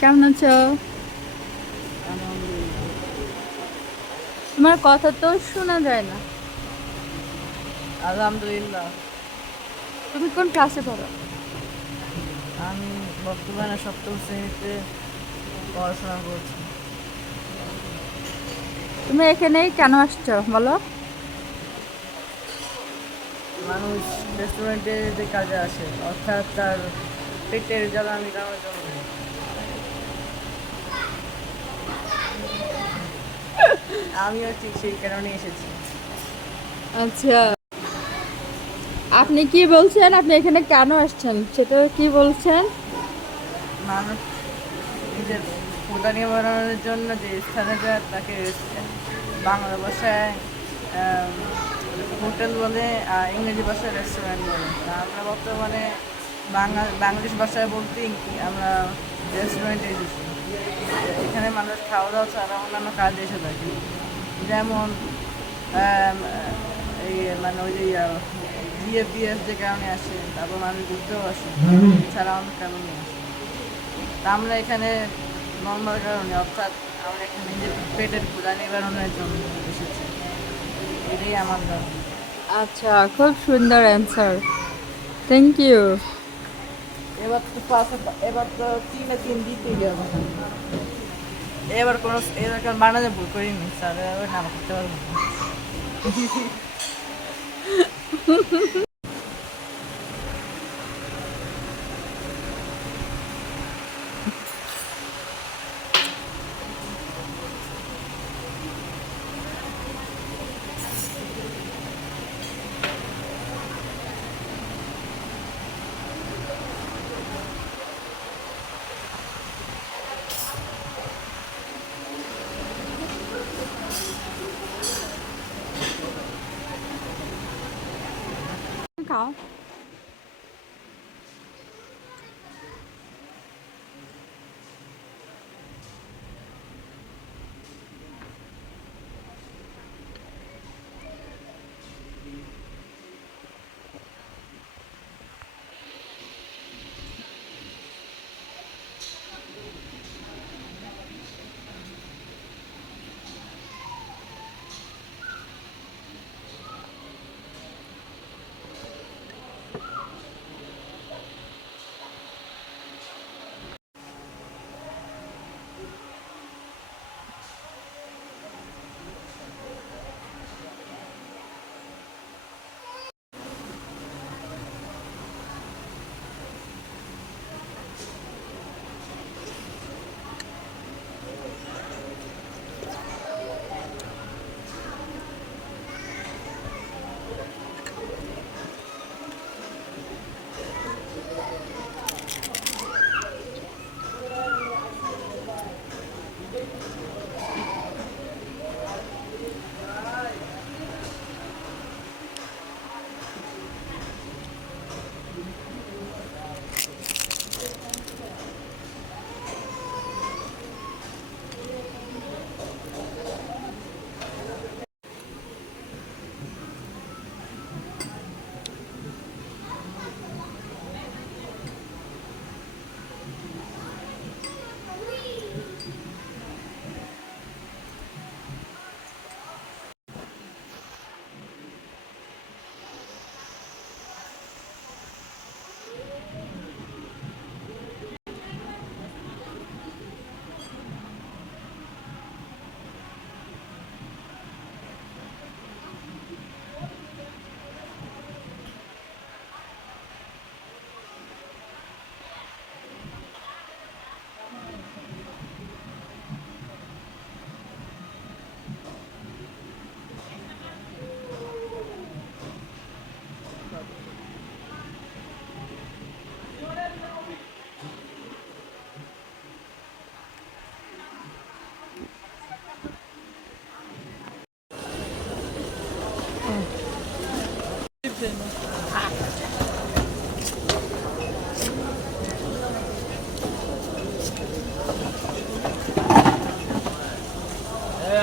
কেমন আছো? তোমার কথা তো শোনা যায় না। আলহামদুলিল্লাহ। তুমি কোন ক্লাসে পড়ো? আমি বর্তমানে সপ্তম শ্রেণীতে পড়াশোনা করছি। তুমি এখানেই কেন আসছো বলো? মানুষ রেস্টুরেন্টে যে কাজে আসে অর্থাৎ তার পেটের জ্বালা মেটানোর জন্য। আমিও ঠিক সেই কারণে এসেছি। আচ্ছা। আপনি কি বলছেন? আপনি এখানে কেন আসছেন? সেটা কি বলছেন? মানুষ নিজের ক্ষুদা নিবারণের জন্য যে স্থানে যায় তাকে বাংলা ভাষায় হোটেল বলে ইংরেজি ভাষায় রেস্টুরেন্ট বলে। আমরা বর্তমানে বাংলা বাংলাদেশ ভাষায় বলতে আমরা রেস্টুরেন্টে এসেছি এখানে মানুষ খাওয়া দাওয়া ছাড়া অন্যান্য কাজে এসে থাকে। যেমন এই মানে ওই যে বিএফ যে কারণে আসে, তারপর মানুষ ঘুরতেও আসে, এছাড়া অনেক কারণে আসে। তা আমরা এখানে নর্মাল কারণে, অর্থাৎ আমরা এখানে নিজের পেটের ক্ষুদা নিবারণের জন্য এসেছি। এটাই আমার কারণ আচ্ছা খুব সুন্দর অ্যান্সার থ্যাংক ইউ এবার তো পাশে এবার তো তিনে তিন দিতেই যাব এবার কোনো এবার কোনো বানাতে ভুল করিনি স্যার। এবার নাম করতে পারব না।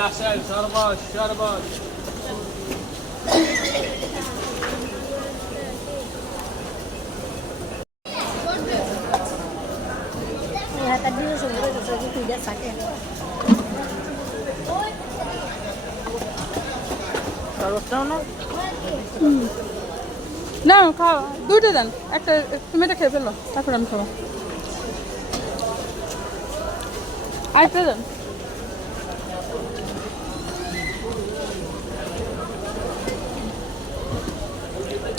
يا حسين شربت شربت না খাওয়া দুইটা দেন। একটা তুমি এটা খেয়ে ফেলো। তারপরে আমি খাব। আরেকটা দেন।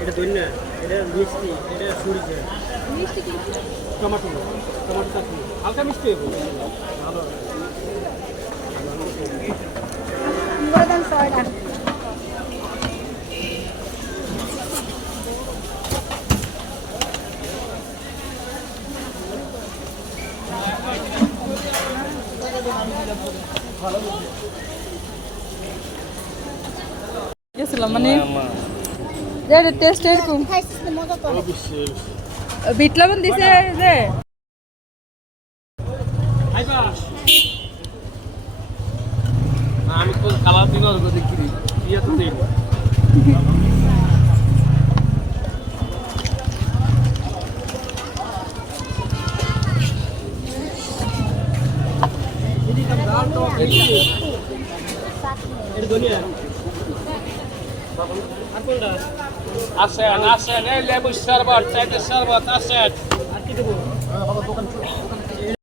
এটা দইনা এটা মিষ্টি এটা সরিষা টমাটো টমাটো চাটনি হালকা মিষ্টি ভালো গেছিলাম মানে? টেস্ট এরকম। বিট লবণ দিছে, যে। আমি তো কালার দিন আর দেখি ইয়া তো দেই এটা কোনটা আসেন আসেন এই লেবু শরবত চাইতে শরবত আসেন। আর কি দেবো?